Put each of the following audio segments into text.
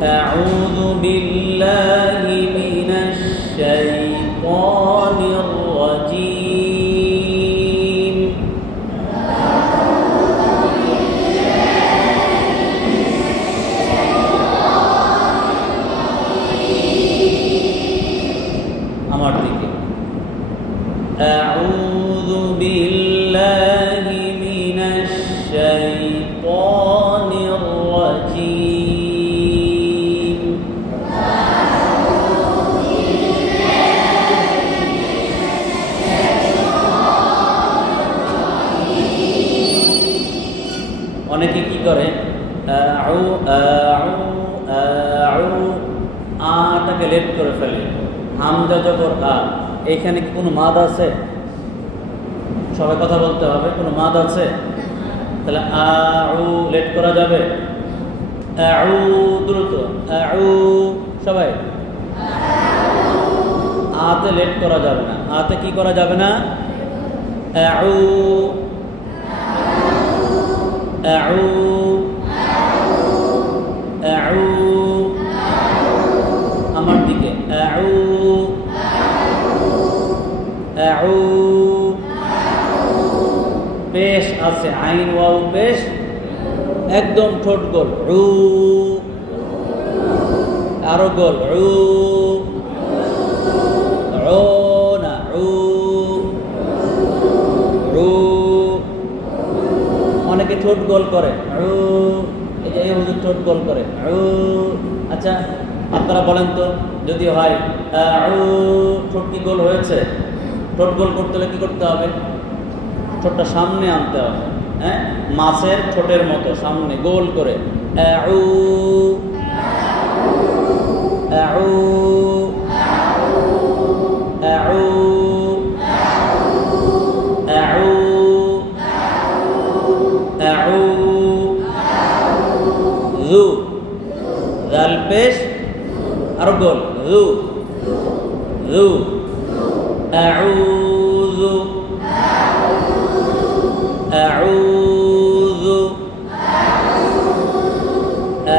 أعوذ بالله من الشيطان الرجيم আমার দিকে أعوذ بالله من الشيطان الرجيم অনেকে কি করে আটাকে লেট করে ফেলে, হামজা জবর আ। এখানে কি কোনো মাদ আছে? সবাই কথা বলতে হবে, কোনো মাদ আছে? তাহলে আউ লেট করা যাবে? আউ দ্রুত আউ, সবাই আতে লেট করা যাবে না। আতে কি করা যাবে না? আউ আউ আউ, আমার দিকে আউ আউ। পেশ আছে, আইন ওয়াও পেশ, একদম ঠোঁট গোল, উ আরো গোল, উ ও না, উ উ। অনেকে ঠোঁট গোল করে, উ, এই যে হুজুর ঠোঁট গোল করে, উ। আচ্ছা আপনারা বলেন তো, যদি হয় উ, ঠোঁট কি গোল হয়েছে? ঠোঁট গোল করতে হলে কি করতে হবে? ঠোঁটটা সামনে আনতে হবে, হ্যাঁ, মাছের ঠোঁটের মতো সামনে গোল করে। আউ আউ আউ আউ আউ। যু, জাল পেশ, আরো গোল, যু যু। আউযু আউযু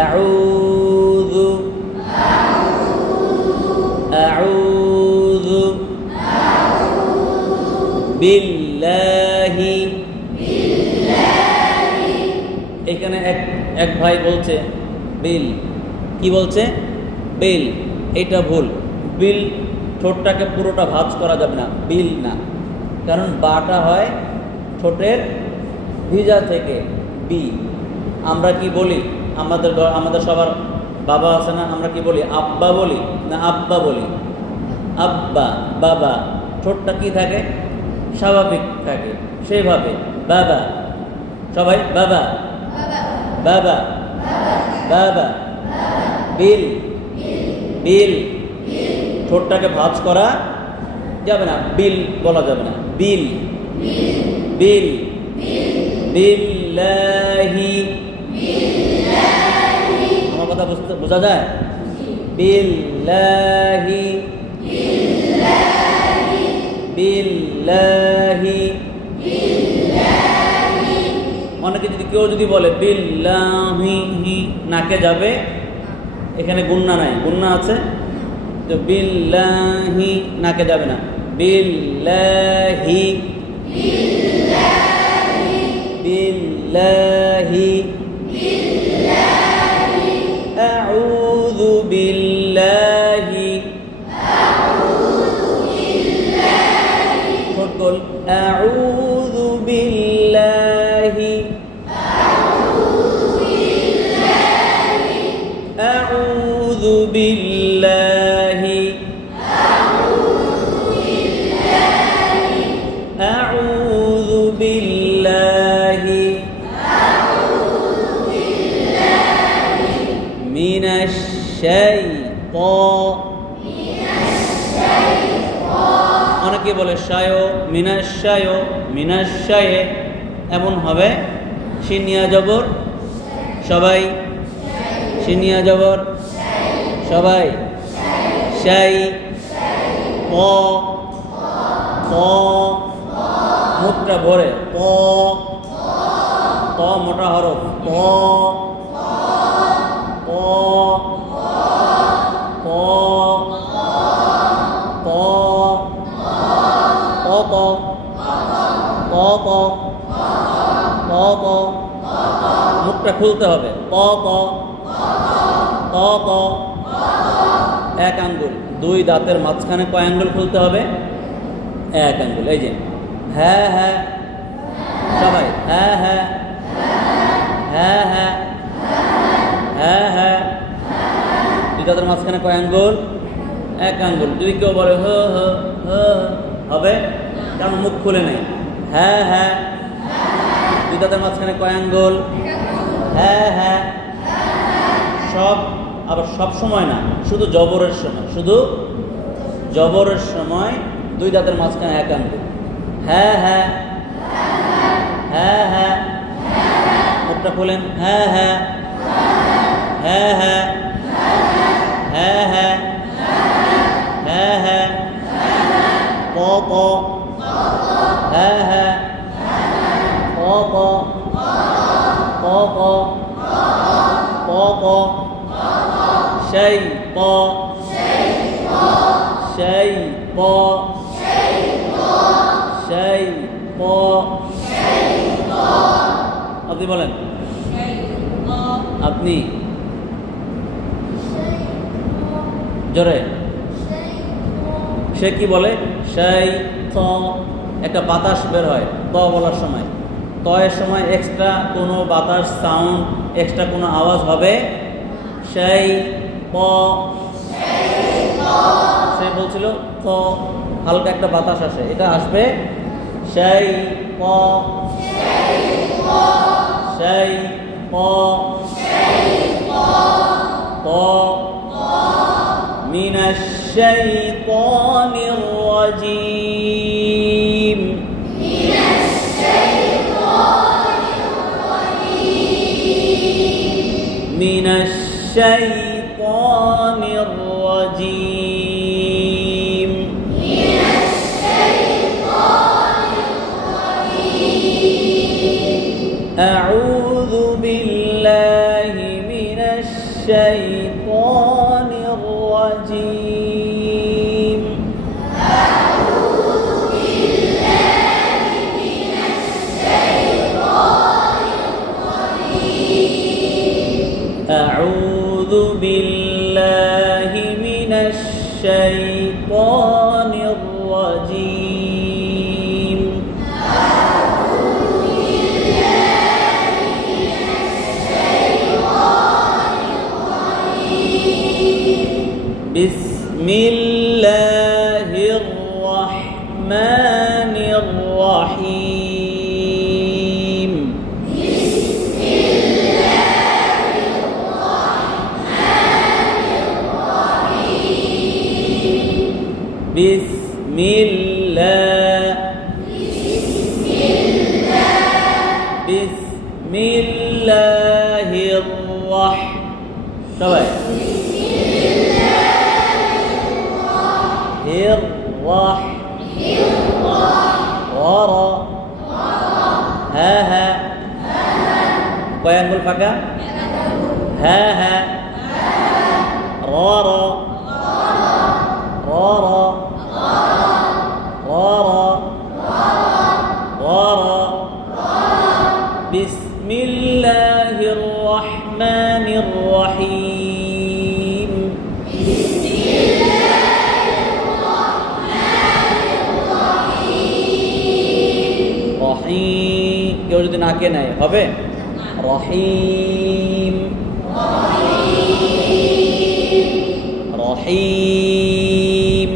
আউযু আউযু বিল্লাহি। এখানে এক ভাই বলছে বিল, কি বলছে? বিল। এটা ভুল। বিল ঠোঁটটাকে পুরোটা ভাঁজ করা যাবে না, বিল না, কারণ বাটা হয় ঠোঁটের ভিজা থেকে, বি। আমরা কি বলি? আমাদের সবার বাবা আছে না? আমরা কি বলি? আব্বা বলি না আব্বা বলি? আব্বা, বাবা। ঠোঁটটা কি থাকে? স্বাভাবিক থাকে, সেইভাবে বাবা। সবাই বাবা বাবা বাবা। বিল বিল, ঠোঁটটাকে ভাঁজ করা যাবে না, বিল বলা যাবে না, বিল বিল। বিল্লাহি, আমার কথা বোঝা যায়? বিল্লাহি বিল্লাহি। অনেকে কেউ যদি বলে বিল্লাহি, নাকে যাবে, এখানে গুন্না নাই, গুন্না আছে তো বিল্লাহি নাকে যাবে না, বিল্লাহি বিল্লাহি। আউযু বিল্লাহি, ঠোঁট গোল, আউযু বিল্লাহি আউযু বিল্লাহি আউযু বিল্লাহি মিনাশ শাইতান। অনেকে বলে শায়, মিনাশ শায়, মিনাশ শায়ে, এমন হবে শিনিয়া জবর, সবাই শিনিয়া জবর, সবাই শাই। প প, মুখটা ভরে, প প মোটা হরফ, প প প খুলতে হবে। ত ত ত ত এক আঙ্গুল। দুই দাঁতের মাঝখানে কয় আঙ্গুল খুলতে হবে? এক আঙ্গুল। এই যে হ্যাঁ হ্যাঁ, সবাই হ্যাঁ হ্যাঁ হ্যাঁ হ্যাঁ হ্যাঁ হ্যাঁ। দুই দাঁতের মাঝখানে কয় আঙ্গুল? এক আঙ্গুল। যদি কেউ বলে হ হ হ হবে, কারণ মুখ খুলে নেই। হ্যাঁ হ্যাঁ, দুই দাঁতের মাঝখানে কয় আঙ্গুল? হ্যাঁ হ্যাঁ। সব আবার সব সময় না, শুধু জবরের সময়, শুধু জবরের সময় দুই দাঁতের মাঝখানে এক আঙ্গুল। হ্যাঁ হ্যাঁ হ্যাঁ হ্যাঁ, মুখটা খোলেন। হ্যাঁ হ্যাঁ হ্যাঁ হ্যাঁ হ্যাঁ হ্যাঁ হ্যাঁ হ্যাঁ। ক ক হ্যাঁ হ্যাঁ ক ক ক ক ক ক। সেই প সেই প সেই প। আপনি বলেন, আপনি জোরে। সে কি বলে? সেই ত, একটা বাতাস বের হয় ত বলার সময়। ত এর সময় এক্সট্রা কোনো বাতাস সাউন্ড, এক্সট্রা কোনো আওয়াজ হবে? সেই প। সে বলছিল ত, হালকা একটা বাতাস আসে, এটা আসবে সেই প সেই প প। মিনাশ শাইতানির রাজিম। মিনাশ শাইতানির রাজিম। আউযু বিল্লাহি মিনাশ শাইতানির রাজিম। أعوذ بالله من الشيطان الرجيم. بسم الله الرحمن الرحيم. بسم الله بسم الله ها ها কয় আঙ্গুল ফাঁকা? হা হা। র র র র র র র। বিসমিল্লাহির রহমানির রহিম। রহিম কেউ যদি নাকে নেয় হবে রহিম রহিম।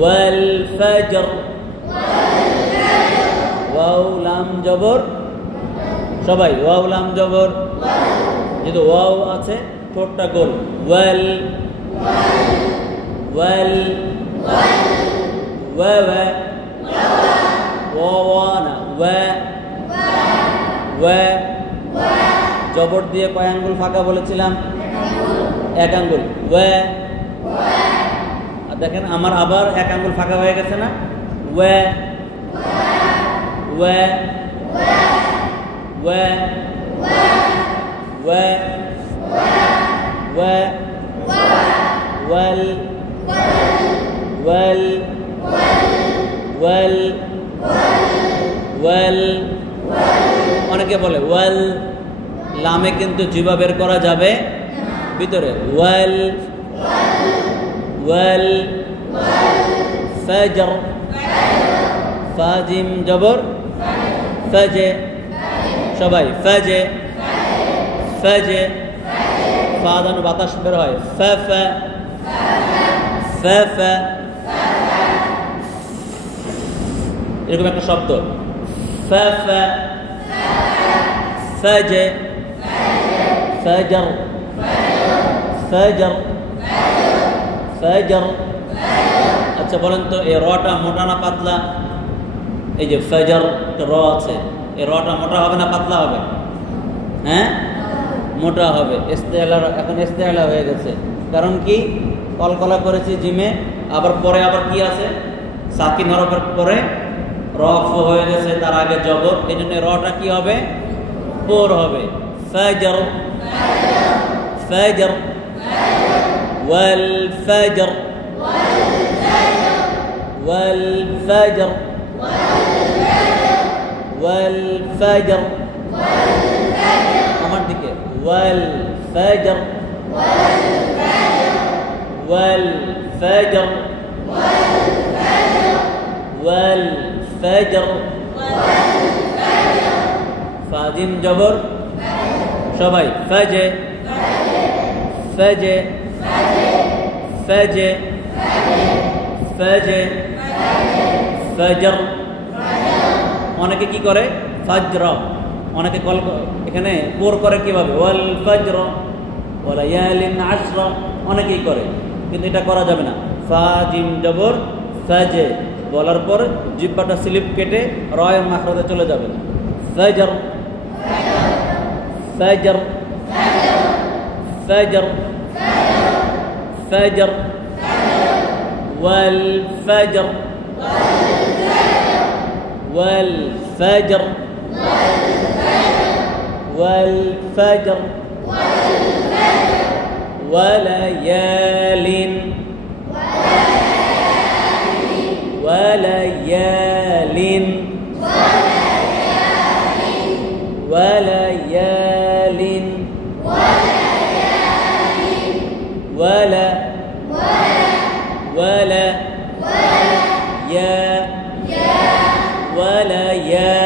ওয়াল ফজর ওয়াও লাম জবর সবাই ওয়াও লাম জবর যেহেতু ওয়াও আছে ঠোঁটটা গোল। ওয়াল ওয়াল ওয়া ওয়া ওয়া না ওয়া ওয়া। জবর দিয়ে কয় আঙ্গুল ফাঁকা বলেছিলাম? এক আঙ্গুল। ওয়া। আর দেখেন আমার আবার এক আঙ্গুল ফাঁকা হয়ে গেছে না? ওয়া ওয়া ওয়া ওয়া ওয়া ওয়াল ওয়াল ওয়াল ওয়াল অনেকে বলে ওয়াল, লামে কিন্তু জিহ্বা বের করা যাবে ভিতরে। ওয়াল ওয়াল ফাজর, ফাজিম জবর ফাজে, সবাই ফাজে ফাজে, ফাদানো বাতাস বের হয় ফা ফা ফা ফা, এরকম একটা শব্দ ফা ফা ফাজে ফাজর ফাজর ফাজর। আচ্ছা বলেন তো এই রটা মোটা না পাতলা? এই যে ফাজর র আছে, এই রটা মোটা হবে না পাতলা হবে? হ্যাঁ, মোটা হবে। ইস্তেআলা, এখন ইস্তেআলা হয়ে গেছে। কারণ কি? কলকলা করেছি জিমে, আবার পরে আবার কি আছে? সাকিন হরফের পরে রফ হয়ে গেছে, তার আগে জবর, এই জন্য রটা কি হবে? পোর হবে। ফাজর ফাজর ওয়াল ফাজর ওয়াল ফাজর ওয়াল ফাজর, আমার দিকে ওয়াল ফাজর ওয়াল ফাজর ওয়াল ফাজর। ফাজিম জবর সবাই ফাজে ফাজে ফাজে ফাজে ফাজর। অনেকে কি করে? ফাজর, অনেকে কল এখানে পোর করে কিভাবে? ওয়াল ফাজর ওয়ালায়ালিন আশর, অনেকেই করে, কিন্তু এটা করা যাবে না। ফাজিম জবর ফাজে বলার পর জিহ্বাটা স্লিপ কেটে রয়ের মাখরাজে চলে যাবে। ফাজর ফাজর ফাজর ফাজর ওয়াল ফাজর ওয়াল ফাজর ওয়াল ফাজর ওয়ালায়ালিন ওয়ালায়ালিন ওয়ালায়ালিন ওয়ালা ওয়ালা ইয়া ওয়ালা ইয়া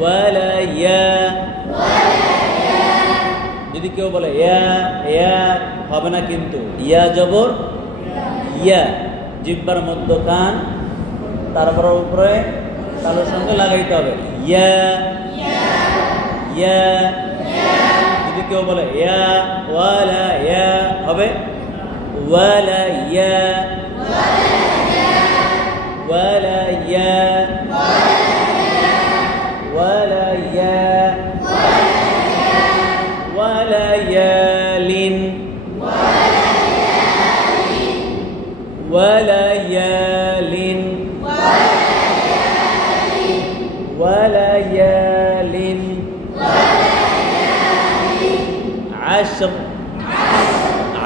ওয়ালা ইয়া। যদি কেউ বলে ইয়া ইয়া হবে না, কিন্তু ইয়া জবর ইয়া, জিহ্বার মধ্যখান তারপর উপরে তালুর সঙ্গে লাগাইতে হবে। ইয়া ইয়া। যদি কেউ বলে ইয়া ওয়ালা ইয়া হবে ওয়ালা ইয়া ওয়ালা ইয়া ওয়ালা ইয়া ওয়ালা ইয়ালিন ওয়ালা ইয়ালিন ওয়ালা ইয়ালিন। আশর,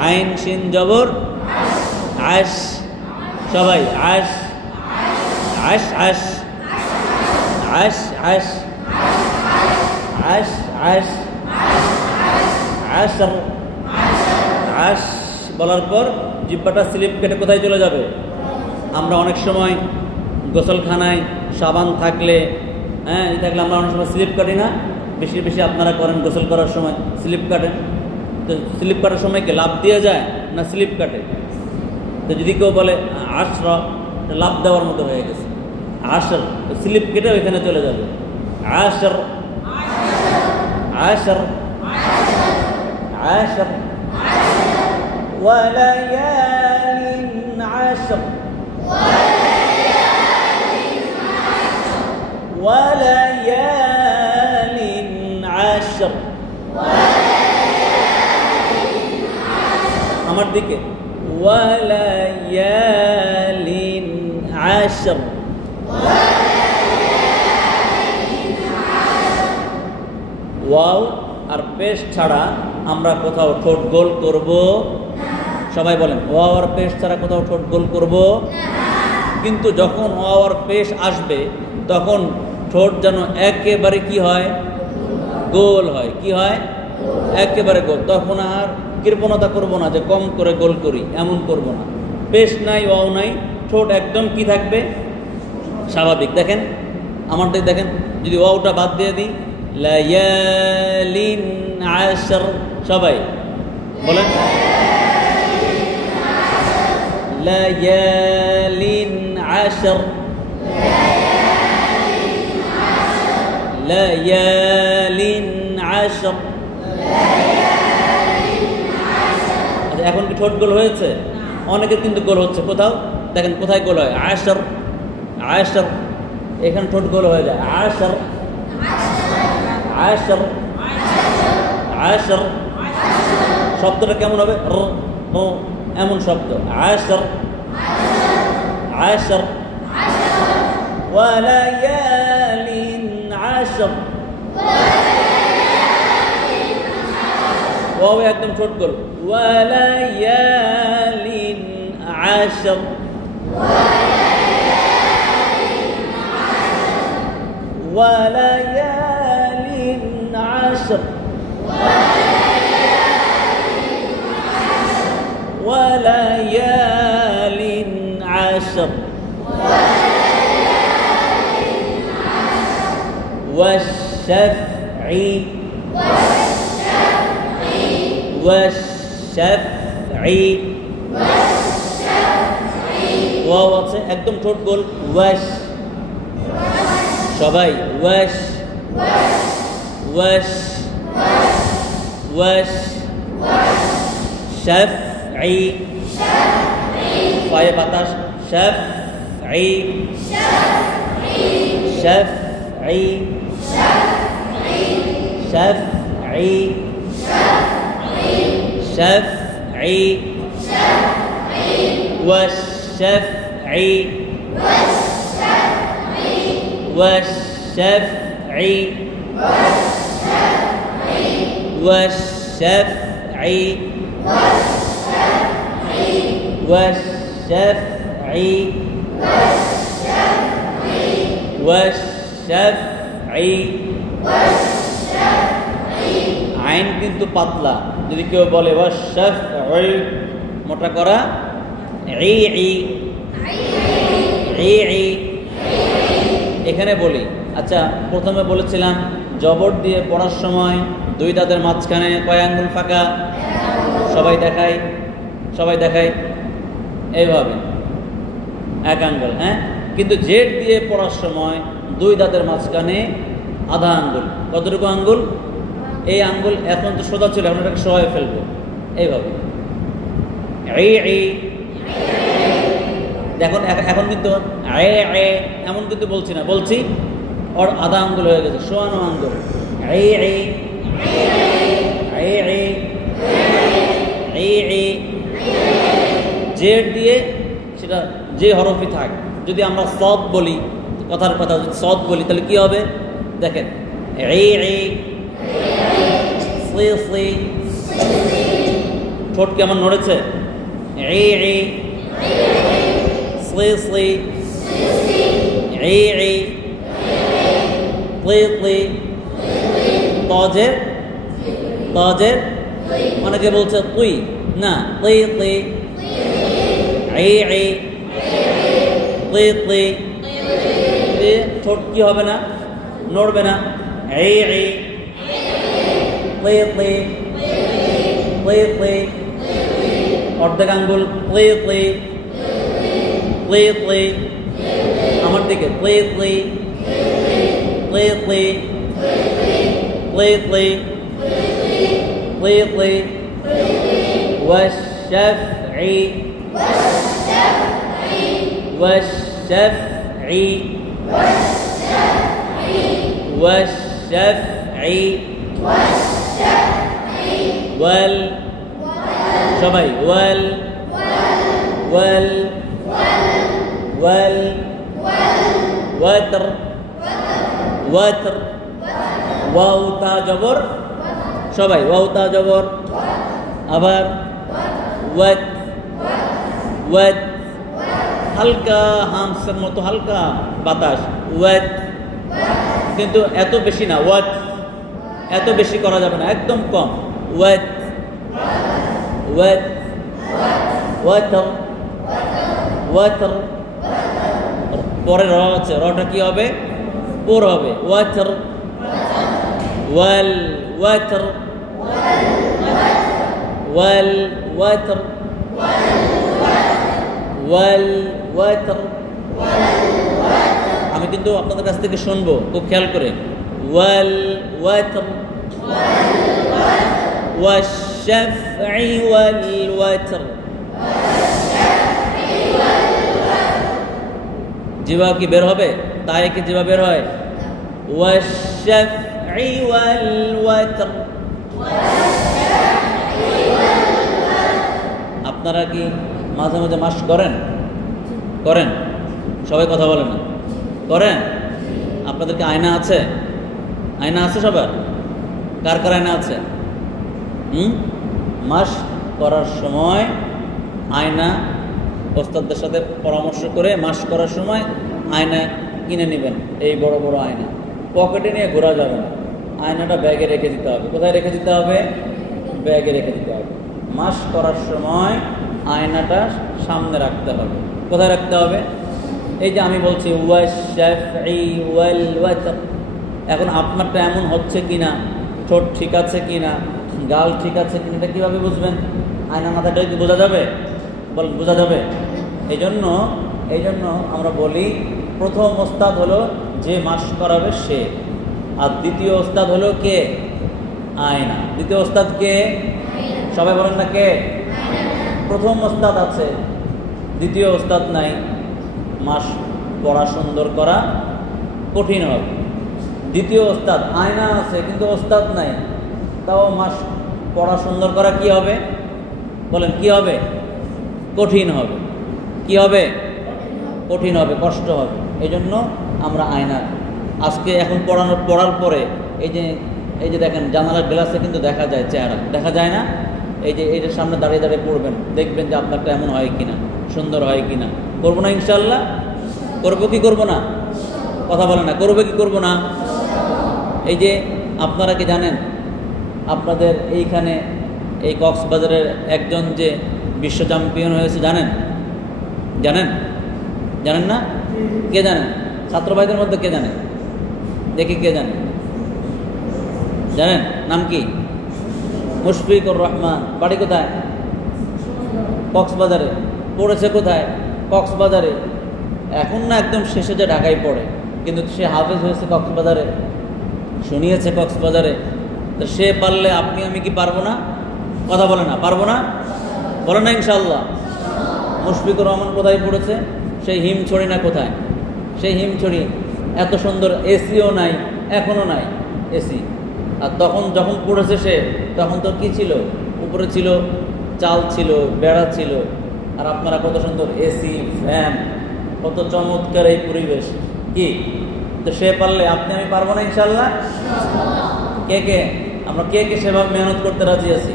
আইন শিন জবর আশ, সবাই আশ আশ আশ আশ আশ আশ আশ আশর। আশ বলার পর জিহ্বাটা স্লিপ কেটে কোথায় চলে যাবে? আমরা অনেক সময় গোসলখানায় সাবান থাকলে, হ্যাঁ থাকলে আমরা অনেক সময় স্লিপ কাটি না? বেশি বেশি আপনারা করেন গোসল করার সময়, স্লিপ কাটেন। তো স্লিপ কাটার সময় কি লাভ দিয়ে যায় না স্লিপ কাটে? তো যদি কেউ বলে আশর, লাভ দেওয়ার মতো হয়ে গেছে। আশর স্লিপ কেটে ওইখানে চলে যাবে। আশর আশর আশর ওয়ালায়ালিন আশর ওয়ালায়ালিন আশর। আমার দিকে ওয়ালায়ালিন আশর। ওয়াও আর পেশ ছাড়া আমরা কোথাও ঠোঁট গোল করব? সবাই বলেন ওয়াও আর পেশ ছাড়া কোথাও ঠোঁট গোল করব? কিন্তু যখন ওয়াওয়ার পেশ আসবে তখন ঠোঁট যেন একেবারে কি হয়, গোল হয়। কি হয়? একেবারে গোল। তখন আর কৃপণতা করব না যে কম করে গোল করি, এমন করব না। পেশ নাই, ওয়াও নাই, ঠোঁট একদম কি থাকবে, স্বাভাবিক। দেখেন আমারটা দেখেন, যদি ওয়াওটা বাদ দিয়ে দিই, লায়ালিন আশর, সবাই বলেন লায়ালিন আশর, লায়ালিন আশর। আচ্ছা, এখন কি ঠোঁট গোল হয়েছে? অনেকের কিন্তু গোল হচ্ছে। কোথাও দেখেন কোথায় গোল হয়, আশর আশর, এখানে ঠোঁট গোল হয়ে যায়, আশর আশর আশর। শব্দটা কেমন হবে, র র এমন শব্দ, আশর আশর। ওয়ালায়ালিন আশর, ওয়াও একদম ঠোঁট গোল, ওয়ালায়ালিন আশর। ওয়ালায়ালিন আশর, ওয়ালায়ালিন আশর। ওয়াশ-শাফঈ, ওয়াশ-শাফঈ, ওয়াও আছে একদম ঠোঁট গোল, ওয়াশ, সবাই ওয়াশ ওয়াশ ওয়াশ। শাফঈ, পায়ে বাতাস, শাফঈ শাফঈ শাফঈ শাফঈ। ওয়াশ-শাফঈ والشفعي والشفعي والشفعي والشفعي। আইন কিন্তু পাতলা, যদি কেউ বলে ওয়াশ-শাফঈ মোটা করা, ই ই ই ই এখানে বলি। আচ্ছা, প্রথমে বলেছিলাম জবর দিয়ে পড়ার সময় দুই দাঁতের মাঝখানে কয় আঙ্গুল ফাঁকা, সবাই দেখায়, সবাই দেখায় এইভাবে এক আঙ্গুল, হ্যাঁ। কিন্তু জেড দিয়ে পড়ার সময় দুই দাঁতের মাঝখানে আধা আঙ্গুল। কতটুকু আঙ্গুল? এই আঙ্গুল এখন তো সোজা ছিল, এখন এটাকে সবাই ফেলবো এইভাবে। দেখুন এখন কিন্তু এমন কিন্তু বলছি না, বলছি ওর আধা আঙ্গুল হয়ে গেছে, সোয়ানো আঙ্গুল। জেড দিয়ে সেটা যে হরফই থাক, যদি আমরা সদ বলি, কথার কথা যদি সদ বলি তাহলে কি হবে দেখেন, ঠোঁট কেমন নড়েছে, অনেকে বলছে তুই না, ঠোঁট কি হবে না, নড়বে না। অর্ধেক আঙ্গুল আমার দিকে, والشفعي والشفعي والشفعي وال সবাই ওয়াল ওয়াল ওয়াল ওয়াতর ওয়াতর। ওয়াও তা জবর, সবাই ওয়াও তা জবর। আবার ওয়াত ওয়াত হালকা হামসের মতো হালকা বাতাস, ওয়াত। কিন্তু এত বেশি না, ওয়াত এত বেশি করা যাবে না, একদম কম। ওয়াত ওয়াত ওয়াতর ওয়াতর। পরে র আছে, রটা কি হবে? পুর হবে। ওয়াতর ওয়াল ওয়াতর ওয়াল ওয়াতর ওয়াল ওয়াতর। আমি কিন্তু আপনাদের কাছ থেকে শুনবো, খুব খেয়াল করে। ওয়াল ওয়াতর ওয়াশ-শাফঈ ওয়াল ওয়াতর। জিহ্বা কি বের হবে? তাই কি জিহ্বা বের হয়? ওয়াশ-শাফঈ ওয়াল ওয়াতর। আপনারা কি মাঝে মাঝে মাস করেন? করেন? সবাই কথা বলে না, করেন? আপনাদেরকে আয়না আছে? আয়না আছে সবার? কার কার আয়না আছে? মাস করার সময় আয়না ওস্তাদদের সাথে পরামর্শ করে মাস করার সময় আয়না কিনে নেবেন। এই বড় বড় আয়না পকেটে নিয়ে ঘোরা যাবে না, আয়নাটা ব্যাগে রেখে দিতে হবে। কোথায় রেখে দিতে হবে? ব্যাগে রেখে দিতে হবে। মাস করার সময় আয়নাটা সামনে রাখতে হবে। কোথায় রাখতে হবে? এই যে আমি বলছি ওয়াশ-শাফঈ ওয়াল ওয়াতর। এখন আপনারটা এমন হচ্ছে কিনা, ঠোঁট ঠিক আছে কিনা, গাল ঠিক আছে কিনা, এটা কীভাবে বুঝবেন? আয়না না থাকলে কি বোঝা যাবে? বল, বোঝা যাবে? এই জন্য আমরা বলি প্রথম ওস্তাদ হলো যে মাস করাবে সে, আর দ্বিতীয় ওস্তাদ হলো কে? আয়না। দ্বিতীয় ওস্তাদ কে? সবাই বলেন না কে? প্রথম ওস্তাদ আছে, দ্বিতীয় ওস্তাদ নাই। মাস পড়া সুন্দর করা কঠিন হবে। দ্বিতীয় ওস্তাদ, আয়না আছে কিন্তু ওস্তাদ নাই, তাও মাস পড়া সুন্দর করা কি হবে? বলেন কি হবে? কঠিন হবে। কি হবে? কঠিন হবে, কষ্ট হবে। এই জন্য আমরা আয়না আজকে এখন পড়ার পরে এই যে দেখেন জানালার গ্লাসে কিন্তু দেখা যায় চেহারা, দেখা যায় না? এইটার সামনে দাঁড়িয়ে দাঁড়িয়ে পড়বেন, দেখবেন যে আপনারটা এমন হয় কিনা, সুন্দর হয় কিনা। করবো না ইনশাল্লাহ? করবো কি করবো না? কথা বলে না, করবে কি করবো না? এই যে আপনারা কি জানেন আপনাদের এইখানে এই কক্সবাজারের একজন যে বিশ্ব চ্যাম্পিয়ন হয়েছে, জানেন? জানেন? জানেন না? কে জানেন? ছাত্র ভাইদের মধ্যে কে জানেন? দেখি কে জানেন? জানেন? নাম কি? মুশফিকুর রহমান। বাড়ি কোথায়? কক্সবাজারে। পড়েছে কোথায়? কক্সবাজারে। এখন না একদম শেষে যে ঢাকায় পড়ে, কিন্তু সে হাফেজ হয়েছে কক্সবাজারে, শুনিয়েছে কক্সবাজারে। তো সে পারলে আপনি আমি কি পারবো না? কথা বলে না, পারবো না? বলে না ইনশাল্লাহ। মুশফিকুর রহমান কোথায় পড়েছে? সেই হিমছড়ি না কোথায়? সেই হিমছড়ি। এত সুন্দর এসিও নাই, এখনও নাই এসি। আর তখন যখন পড়েছে সে, তখন তো কি ছিল? উপরে ছিল চাল, ছিল বেড়া ছিল, আর আপনারা কত সুন্দর এসি, ফ্যান, কত চমৎকার এই পরিবেশ। কি তো সে পারলে আপনি আমি পারবো না ইনশাল্লাহ? কে কে আমরা কে কে সেভাবে মেহনত করতে রাজি আছি?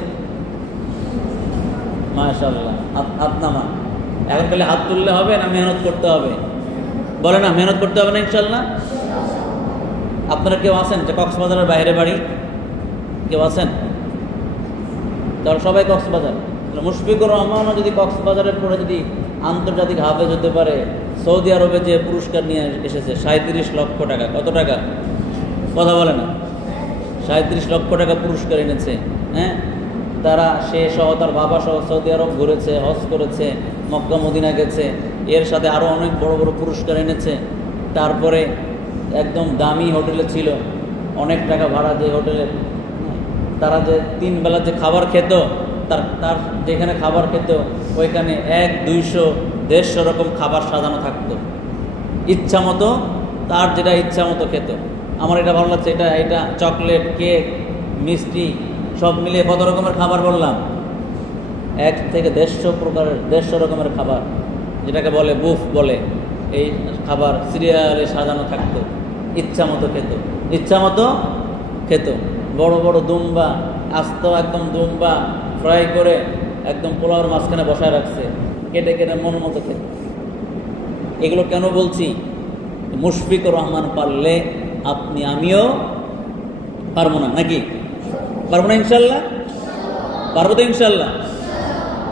মাশাআল্লাহ। হাত নামা। এখন খালি হাত তুললে হবে না, মেহনত করতে হবে? বলে না, মেহনত করতে হবে না ইনশাল্লাহ? আপনারা কেউ আছেন যে কক্সবাজারের বাইরে বাড়ি? কেউ আছেন? তাহলে সবাই কক্সবাজার। মুশফিকুর রহমানও যদি কক্সবাজারের পরে যদি আন্তর্জাতিক হাফেজ হতে পারে, সৌদি আরবে যে পুরস্কার নিয়ে এসেছে 37 লক্ষ টাকা। কত টাকা? কথা বলে না। 37 লক্ষ টাকা পুরস্কার এনেছে। হ্যাঁ, তারা সে সহ তার বাবা সহ সৌদি আরব ঘুরেছে, হজ করেছে, মক্কা মদিনা গেছে, এর সাথে আরও অনেক বড় বড় পুরস্কার এনেছে। তারপরে একদম দামি হোটেলে ছিল, অনেক টাকা ভাড়া যে হোটেলে। তারা যে 3 বেলা যে খাবার খেত, তার যেখানে খাবার খেত ওইখানে 100, 200, 150 রকম খাবার সাজানো থাকতো। ইচ্ছা মতো তার যেটা ইচ্ছা মতো খেত। আমার এটা ভালো লাগছে, এটা চকলেট, কেক, মিষ্টি সব মিলিয়ে কত রকমের খাবার বললাম? 1 থেকে 150 প্রকারের, 150 রকমের খাবার, যেটাকে বলে বুফ বলে। এই খাবার সিরিয়ালে সাজানো থাকতো, ইচ্ছা মতো খেত, ইচ্ছা মতো খেত। বড় বড় দুম্বা, আস্ত একদম দুম্বা ফ্রাই করে একদম পোলাওর মাঝখানে বসায় রাখছে, কেটে কেটে মন মতো খেত। এগুলো কেন বলছি? মুশফিকুর রহমান পারলে আপনি আমিও পারবো না, নাকি পারবো না? ইনশাল্লাহ পারবো তো, ইনশাল্লাহ।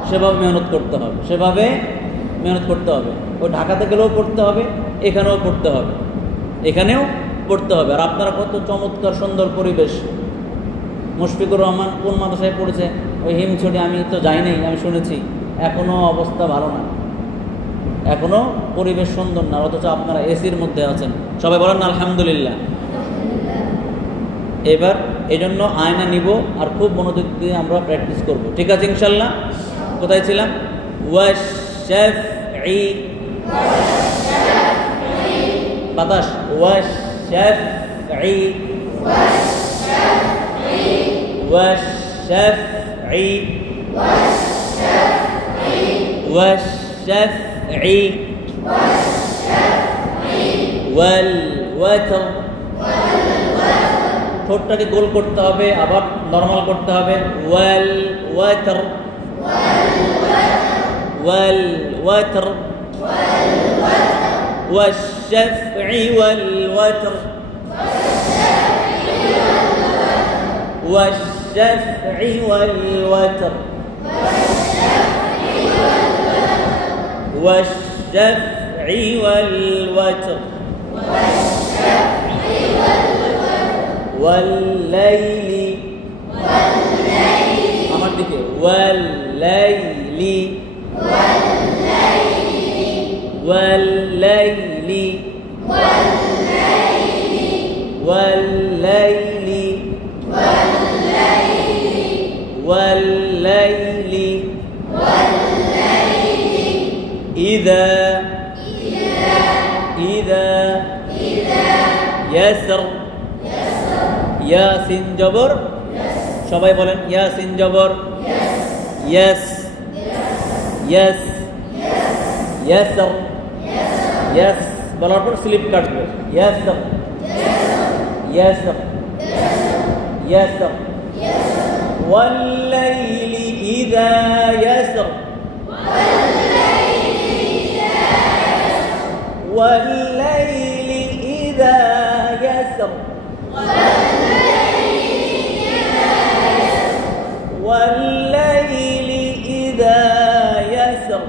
সেভাবে মেহনত করতে হবে, সেভাবে মেহনত করতে হবে। ওই ঢাকাতে গেলেও পড়তে হবে, এখানেও পড়তে হবে, এখানেও পড়তে হবে। আর আপনারা কত চমৎকার সুন্দর পরিবেশ। মুশফিকুর রহমান কোন মাদ্রাসায় পড়েছে? ওই হিমছড়ি। আমি তো যাই নাই, আমি শুনেছি এখনও অবস্থা ভালো না, এখনও পরিবেশ সুন্দর না, অথচ আপনারা এসির মধ্যে আছেন। সবাই বলেন না আলহামদুলিল্লাহ। এবার এই জন্য আয়না নিব আর খুব মনোযোগ দিয়ে আমরা প্র্যাকটিস করব, ঠিক আছে ইনশাল্লাহ? কোথায় ছিলাম? ওয়াশ-শাফঈ, বাতাস, ওয়াশ-শাফঈ, ওয়াশ-শাফঈ, ওয়াশ-শাফঈ, ওয়াল-ওয়াতর। ঠোঁটটাকে গোল করতে হবে, আবার নরমাল করতে হবে। ওয়াল-ওয়াতর, ওয়াল-ওয়াতর, ওয়াশ-শাফঈ ওয়াল-ওয়াতর, ওয়াশ-শাফঈ ওয়াল-ওয়াতর, ওয়াশ-শাফঈ ওয়াল-ওয়াতর, ওয়াল-লাইলি, আমার দিকে, ওয়াল-লাইলি, ওয়াল-লাইলি, ওয়াল-লাইলি, ওয়াল-লাইলি, ইযা ইয়াসর, ইয়াসিন জবর, সবাই বলেন ইয়াসিন জবর, ইয়াস, ইয়াস, ইয়াসর, ইয়াস বলার পর স্লিপ কাটবে। ইয়াসর, ইয়াসর, ইয়াসর, ওয়াল-লাইলি ইযা ইয়াসর, ওয়াল-লাইলি ইযা ইয়াসর, ওয়াল-লাইলি ইযা ইয়াসর।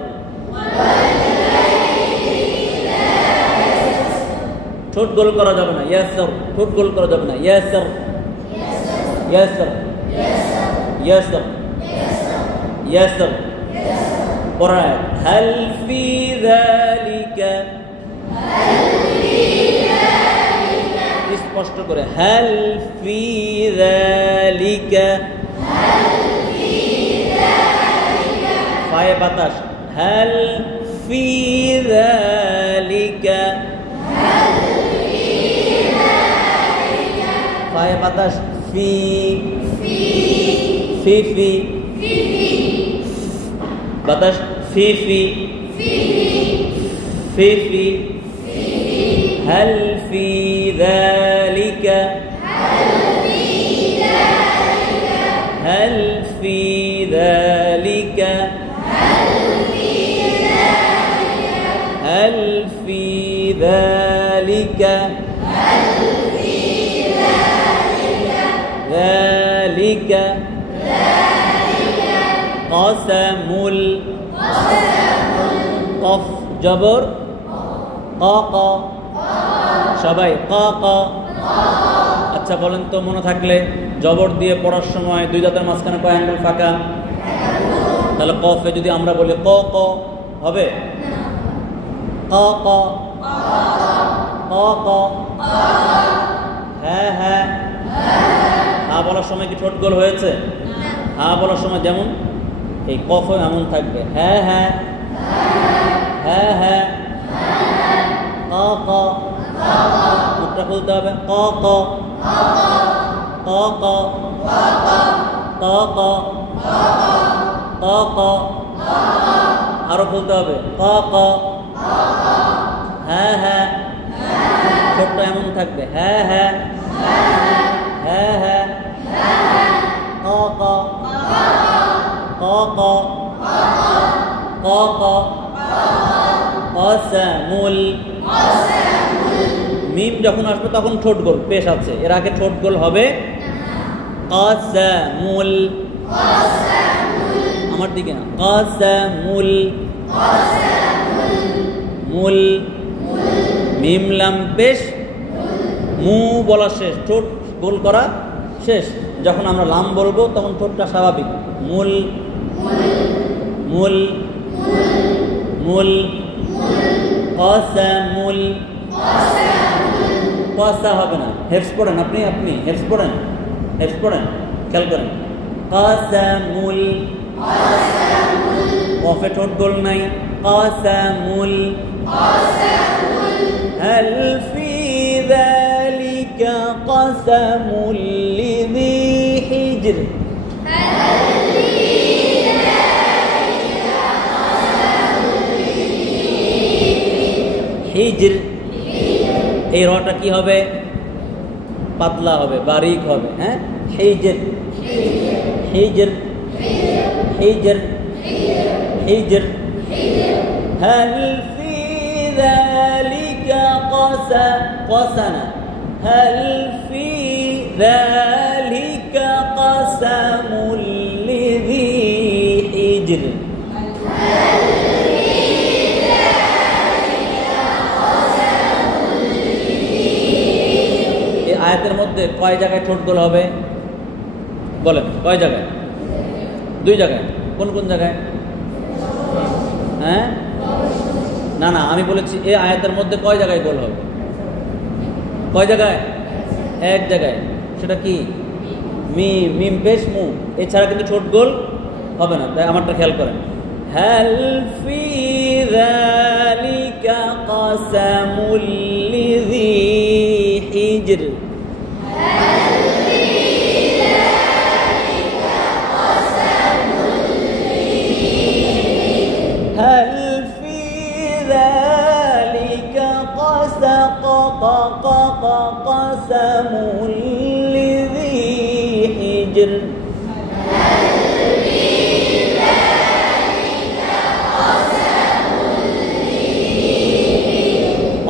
ঠোঁট গোল করা যাবে না, ইয়াসর, ঠোঁট গোল করা যাবে না। ইয়াসর, ইয়াসর, ইয়াসর, ইয়াসর। পড়ায় হাল ফি যালিকা, স্পষ্ট করে, হাল ফি যালিকা, ফায়ে বাতাস, হাল ফি যালিকা, ফায়ে বাতাস, ফি, ফি, ফি, বাতাস, ফি, ফি, ফি, ফি, হাল ফি যালিকা, হাল ফি যালিকা, هل في ذلك ذلك قسم قف جبر قاقا সবাই কাকা। আচ্ছা বলেন তো, মনে থাকলে জবর দিয়ে পড়ার সময় দুই দাঁতের মাঝখানে কয় আঙ্গুল ফাঁকা? তাহলে কফে যদি আমরা বলি ক ক হবে? কাকা, কাকা, হ্যাঁ হ্যাঁ। হা বলার সময় কি ঠোঁট গোল হয়েছে? হা বলার সময় যেমন এই কফে এমন থাকবে। হ্যাঁ হ্যাঁ, হ্যাঁ হ্যাঁ, কাকা, মুখটা খুলতে হবে। কাকা, কাকা, কাকা, কাকা, আরো খুলতে হবে। কাকা, হ্যাঁ হ্যাঁ, ঠোঁটটা এমন থাকবে। হ্যাঁ হ্যাঁ, হ্যাঁ হ্যাঁ, কাকা, কাকা, কাকা, قسم যখন আসবে তখন ঠোঁট গোল পেশ আছে, এর আগে ঠোঁট গোল হবে কাসামুল, আমার দিকে না, কাসামুল, মুল, মিম লাম পেশ, মু বলা শেষ, ঠোঁট গোল করা শেষ। যখন আমরা লাম বলবো তখন ঠোঁটটা স্বাভাবিক, মুল মুল মুল, কাসামুল, কাসা হবে না, হেফস পড়েন আপনি, আপনি হেফস পড়েন, হেফস পড়েন, খেয়াল করেন, কাসামুল, কফে ঠোঁট গোল নাই, কাসামুল, হাল ফি যালিকা কাসামুল লিযি হিজর, হিজর, এই রটা কি হবে? পাতলা হবে, বারিক হবে, হ্যাঁ, হিজর হিজর হিজর হিজর, হাল ফি যালিকা কাসানা, হাল ফি যালিকা কাসামুল লিযি হিজর, আয়াতের মধ্যে কয় জায়গায় ঠোঁট গোল হবে বলেন? কয় জায়গায়? 2 জায়গায়। কোন কোন জায়গায়? হ্যাঁ, না না, আমি বলেছি এই আয়াতের মধ্যে কয় জায়গায় গোল হবে? কয় জায়গায়? 1 জায়গায়। সেটা কি? মিম, মিম পেশ মু, এছাড়া কিন্তু ঠোঁট গোল হবে না। তাই আমারটা খেয়াল করেন, হাল ফি যালিকা কাসামুল লিযি হিজর, هل في ذلك قسم لذي حجر,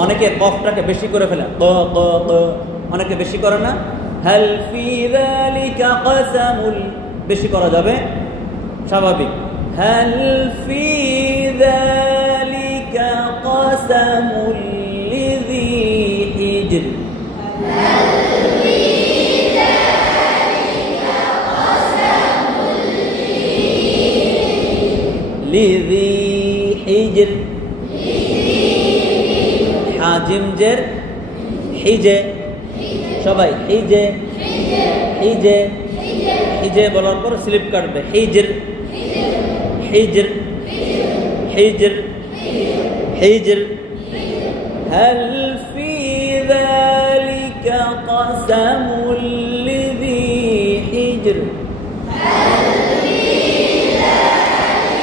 অনেকে কফটাকে বেশি করে ফেলে, অনেকে বেশি করে না, হাল ফি যালিকা কাসামুল বেশি করা যাবে, স্বাভাবিক, هل في ذلك قسم لذي حجر, هل في ذلك قسم لذي حجر, حاجم جر হিজে, সবাই হিজে হিজে হিজে বলার পর স্লিপ কাটবে, হিজর হিজর হিজর হিজর, هل في ذلك قسم لذي حجر, هل في ذلك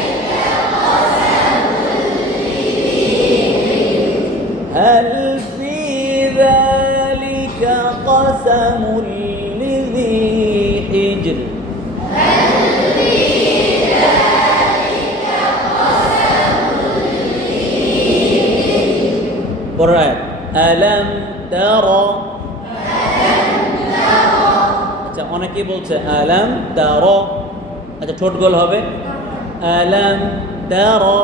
قسم لذي حجر, هل في ذلك قسم لذي حجر, পরের আয়াত, আলাম তারা, আচ্ছা অনেকেই বলছে আলাম তারা, আচ্ছা ঠোঁট গোল হবে, আলাম তারা,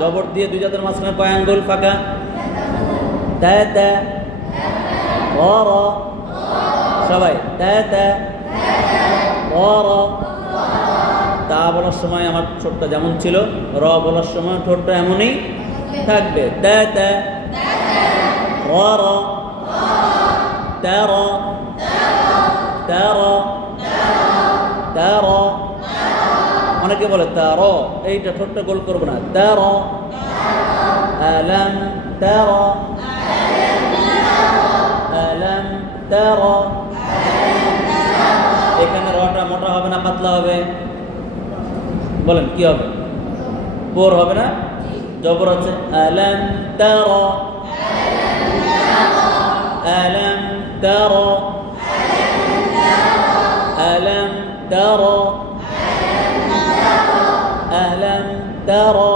জবর দিয়ে 2 জাতের মাঝখানে কয় আঙ্গুল ফাঁকা? তা তা, র, সবাই তা তা, র, তা বলার সময় আমার ঠোঁটটা যেমন ছিল, র বলার সময় ঠোঁটটা এমনই থাকবে, তা তা, র র, তা র, তা র, তা র, অনেকে বলে তা র, এইটা ঠোঁটটা গোল করবো না, তা র, আলাম তা র, আলাম তা র, এখানে রটা মোটা হবে না পাতলা হবে? বলেন কি হবে? পোর হবে না? জবর আছে, আলাম তারা, আলাম তারা, আলাম তারা, আলাম তারা,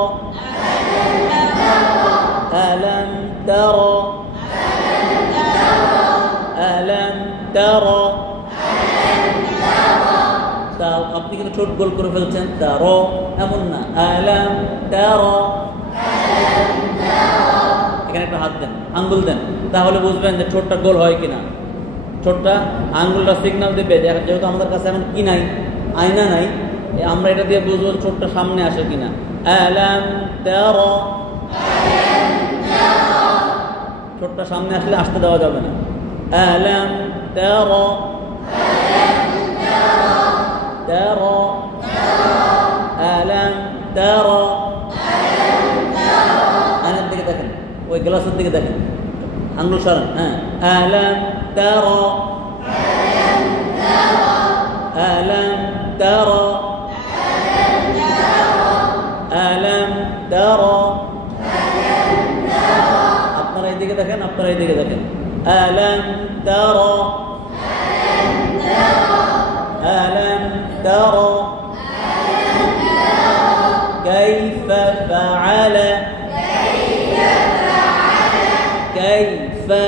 আলাম তারা, তারা, তা আপনি কিন্তু ঠোঁট গোল করে ফেলছেন, তারা এমন না, আলাম তারা, এখানে একটা হাত দেন, আঙ্গুল দেন, তাহলে বুঝবেন যে ঠোঁটটা গোল হয় কিনা। ঠোঁটটা আঙ্গুলটা সিগন্যাল দেবে, যেহেতু আমাদের কাছে এখন কি নাই, আয়না নাই, আমরা এটা দিয়ে বুঝবো ঠোঁটটা সামনে আসে কিনা। আলাম তারা, ঠোঁটটা সামনে আসলে আসতে দেওয়া যাবে না। আলাম তারা, তারা, আলাম তারা, আয়নার দিকে দেখেন, ওই গ্লাসের দিকে দেখেন, আঙ্গুল সরান। হ্যাঁ, আলাম তারা, আলাম তারা, আলাম তারা, আপনারা এইদিকে দেখেন, আপনারা এইদিকে দেখেন। আলাম তারা, আলাম তারা কাইফা ফাআলা, কাইফা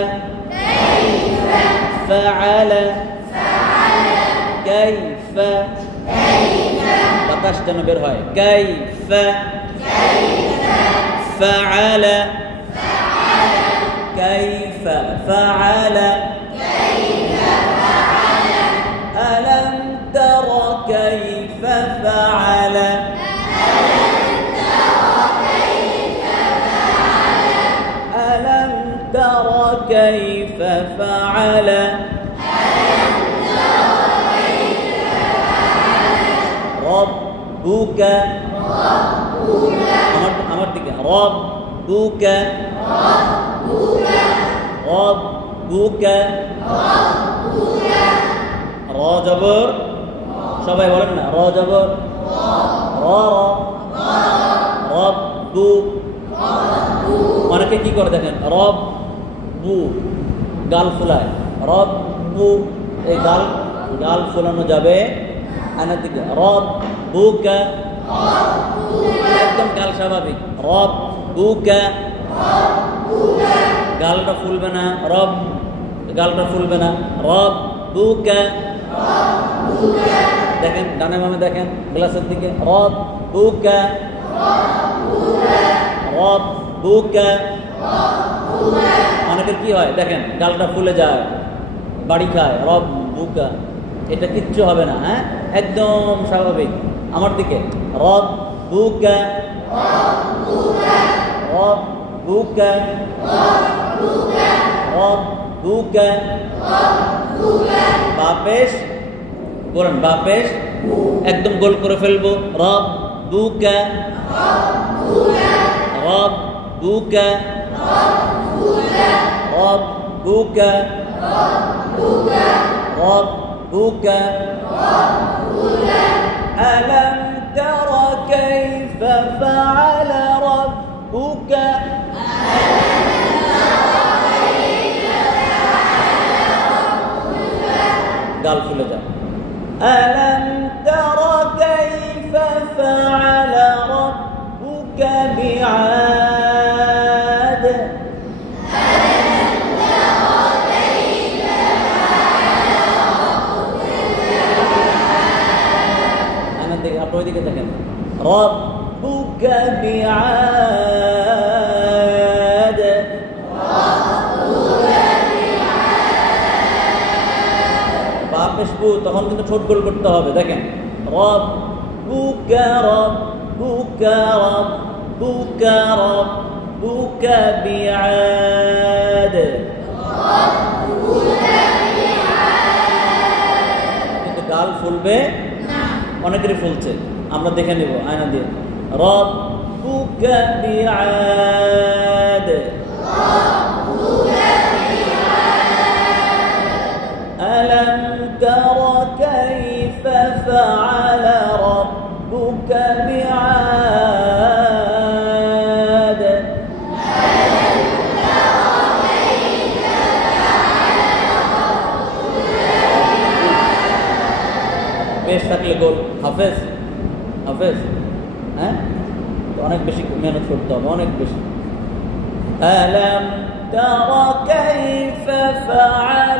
ফাআলা, কাইফা, বাতাস যেন বের হয়, কাইফা ফাআলা, কাইফা ফাআলা, আলাম তারা কাইফা ফাআলা, আলাম তারা কাইফা ফাআলা, রব্বুকা, আমার দিকে, রব্বুকা, রব্বুকা, র জবর, সবাই বলেন না, র জবর, র, রব্বু, অনেকে কি করে দেখেন, রব্বু, গাল ফুলায়, রব্বু, এই গাল ফুলানো যাবে আয়নার দিকে, রব্বুকা, একদম গাল স্বাভাবিক, রব্বুকা, গালটা ফুলবে না, গালটা ফুলবে না, রব্বুকা, দেখেন ডানে বামে দেখেন গ্লাসের দিকে, রব্বুকা, রব্বুকা, অনেকের কি হয় দেখেন গালটা ফুলে যায়, বাড়ি খায়, রব্বুকা, এটা কিচ্ছু হবে না। হ্যাঁ, একদম স্বাভাবিক। আমার দিকে, রব্বুকা, রব্বুকা, রব্বুকা, বাপেশ বলেন, বাপেশ একদম গোল করে ফেলবো, রব্বুকা, রব্বুকা, রব্বুকা, রব্বুকা, আলাম তারা কাইফা ফাআলা রব্বুকা, গাল ফুলে যায়, আলাম তারা কাইফা ফাআলা রব্বুকা বিআদ, আপনার ওইদিকে দেখেন, রব্বুকা বিআদ, বাপেশবু, তখন কিন্তু ঠোঁট গোল করতে হবে, দেখেন, রব্বুকা, রব্বুকা, রব্বুকা, রব্বুকা বিআদ, কিন্তু গাল ফুলবে, অনেকেরই ফুলছে, আমরা দেখে নেব আয়না দিয়ে, রব্বুকা বিআদ, আলাম তারা কাইফা ফাআলা রব্বুকা বিআদ, বেশ থাকলে গোল, হাফেজ, হাফেজ। হ্যাঁ, অনেক বেশি মেহনত করতে হবে, অনেক বেশি। আলাম তারা কাইফা ফাআলা